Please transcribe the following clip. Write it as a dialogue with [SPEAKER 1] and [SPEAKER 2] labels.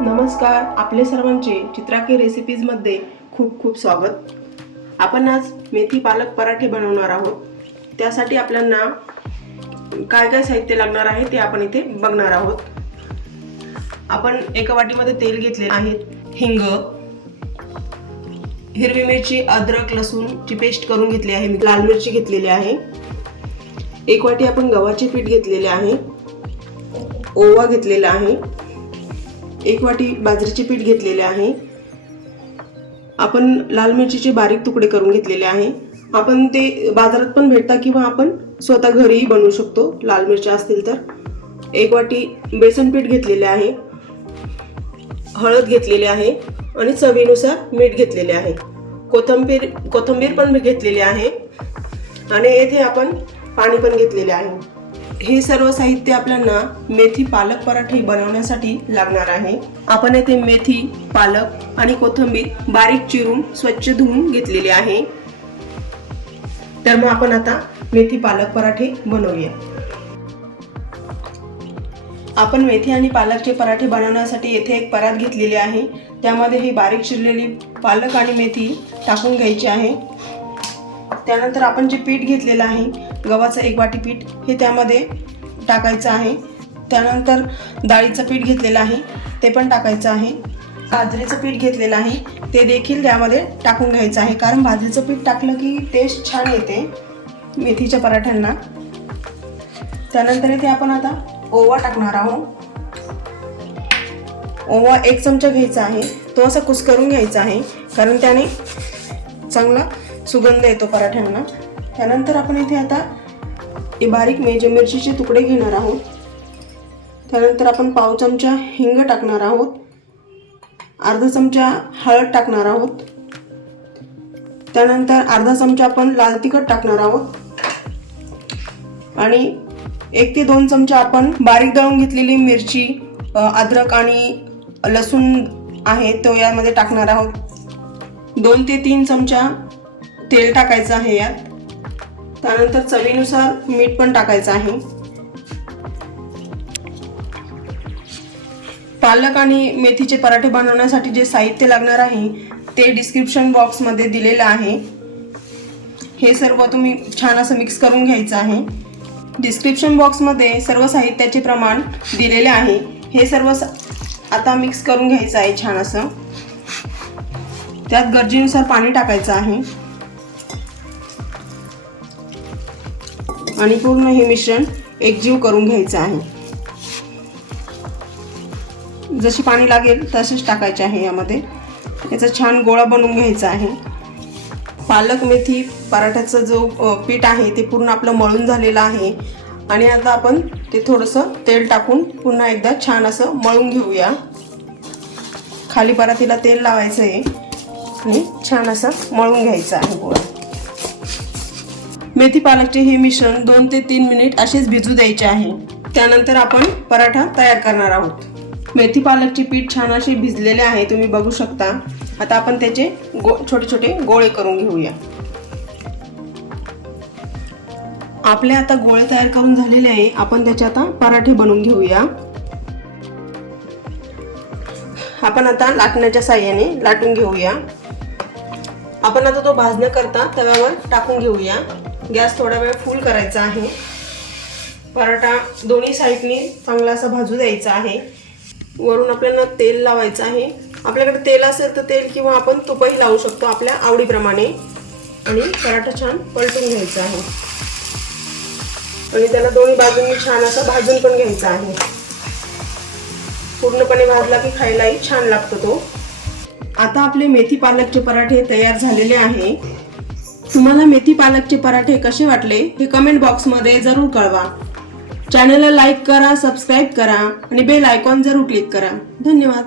[SPEAKER 1] नमस्कार आपले सर्वांचे चित्राकी रेसिपीजमध्ये खूप खूप स्वागत. आपण आज मेथी पालक पराठे बनवणार आहोत. त्यासाठी आपल्याला काय काय साहित्य लागणार आहे ते आपण इथे बघणार आहोत. आपण एका वाटीमध्ये तेल घेतले आहे हिंग हिरवी मिरची अद्रक लसूणची पेस्ट करून घेतली आहे मी. लाल मिरची घेतलेली आहे. एक वाटी आपण गव्हाचे पीठ घेतलेले आहे. ओवा घेतलेला आहे. एक वाटी बाजरीचे पीठ घेतलेले आहे. आपण लाल मिरचीचे बारीक तुकडे करून घेतलेले आहे. आपण ते बाजारात पण भेटता किंवा आपण स्वतः घरीही बनवू शकतो. लाल मिरच्या असतील तर. एक वाटी बेसन पीठ घेतलेले आहे. हळद घेतलेली आहे आणि चवीनुसार मीठ घेतलेले आहे. कोथंबीर कोथंबीर पण घेतलेली आहे. आणि येथे आपण पाणी पण घेतलेले आहे. हे सर्व साहित्य आपल्याला मेथी पालक पराठे बनवण्यासाठी लागणार आहे. आपण येथे मेथी पालक आणि कोथिंबीर बारीक चिरून स्वच्छ धुवून घेतलेली आहे. तर मग आपण आता मेथी पालक पराठे बनवूया. आपण मेथी आणि पालकचे पराठे बनवण्यासाठी येथे एक परात घेतलेली आहे. त्यामध्ये ही बारीक चिरलेली पालक आणि मेथी टाकून घ्यायची आहे. त्यानंतर आपण जे पीठ घेतलेलं आहे गव्हाचं एक वाटी पीठ हे त्यामध्ये टाकायचं आहे. त्यानंतर डाळीचं पीठ घेतलेलं आहे ते पण टाकायचं आहे. बाजरीचं पीठ घेतलेलं आहे ते देखील त्यामध्ये टाकून घ्यायचं आहे. कारण बाजरीचं पीठ टाकलं की टेस्ट छान येते मेथीच्या पराठ्यांना. त्यानंतर इथे आपण आता ओवा टाकणार आहोत. ओवा एक चमचा घ्यायचा आहे. तो असा कुस्करून घ्यायचा आहे कारण त्याने चांगला सुगंध येतो पराठ्यांना. त्यानंतर आपण इथे आता हे बारीक मेजे मिरचीचे तुकडे घेणार आहोत. त्यानंतर आपण पाव चमचा हिंग टाकणार आहोत. अर्धा चमचा हळद टाकणार आहोत. त्यानंतर अर्धा चमचा आपण लाल तिखट टाकणार आहोत. आणि एक ते दोन चमचा आपण बारीक दळून घेतलेली मिरची अद्रक आणि लसूण आहे तो यामध्ये टाकणार आहोत. दोन ते तीन चमचा तेल टाकायचं आहे यात. त्यानंतर चवीनुसार मीठ पण टाकायचं आहे. पालक आणि मेथीचे पराठे बनवण्यासाठी जे साहित्य लागणार आहे ते डिस्क्रिप्शन बॉक्समध्ये दिलेलं आहे. हे सर्व तुम्ही छान असं मिक्स करून घ्यायचं आहे. डिस्क्रिप्शन बॉक्समध्ये सर्व साहित्याचे प्रमाण दिलेले आहे. हे सर्व स- आता मिक्स करून घ्यायचं आहे छान असं. त्यात गरजेनुसार पाणी टाकायचं आहे. आणि पूर्ण हे मिश्रण एकजीव करून घ्यायचं आहे. जशी पाणी लागेल तसेच टाकायचे आहे यामध्ये. याचा छान गोळा बनवून घ्यायचा आहे. पालक मेथी पराठ्याचं जो पीठ आहे ते पूर्ण आपलं मळून झालेलं आहे. आणि आता आपण ते थोडंसं तेल टाकून पुन्हा एकदा छान असं मळून घेऊया. खाली परातीला तेल लावायचं आहे. आणि छान असं मळून घ्यायचं आहे गोळा. मेथी पालकचे हे मिश्रण दोन ते तीन मिनिट असेच भिजू द्यायचे आहे. त्यानंतर आपण पराठा तयार करणार आहोत. मेथी पालकचे पीठ छान असे भिजलेले आहे तुम्ही बघू शकता. आता आपण त्याचे गो छोटे छोटे गोळे करून घेऊया. आपले आता गोळे तयार करून झालेले आहे आपण त्याचे आता पराठे बनवून घेऊया. आपण आता लाटण्याच्या साह्याने लाटून घेऊया. आपण आता तो भाजण्याकरता तव्यावर टाकून घेऊया. गॅस थोडा वेळ फुल करायचा आहे. पराठा दोन्ही साईडनी चांगला असा भाजू द्यायचा आहे. वरून आपल्याला तेल लावायचं आहे. आपल्याकडे तेल असेल तर तेल किंवा आपण तुपही लावू शकतो आपल्या आवडीप्रमाणे. आणि पराठा छान पलटून घ्यायचा आहे. आणि त्याला दोन्ही बाजूंनी छान असं भाजून पण घ्यायचा आहे. पूर्णपणे भाजला की खायलाही छान लागतो तो. आता आपले मेथी पालकचे पराठे तयार झालेले आहे. तुम्हाला मेथी पालकचे पराठे कसे वाटले हे कमेंट बॉक्समध्ये जरूर कळवा. चॅनलला लाईक करा सबस्क्राईब करा आणि बेल आयकॉन जरूर क्लिक करा. धन्यवाद.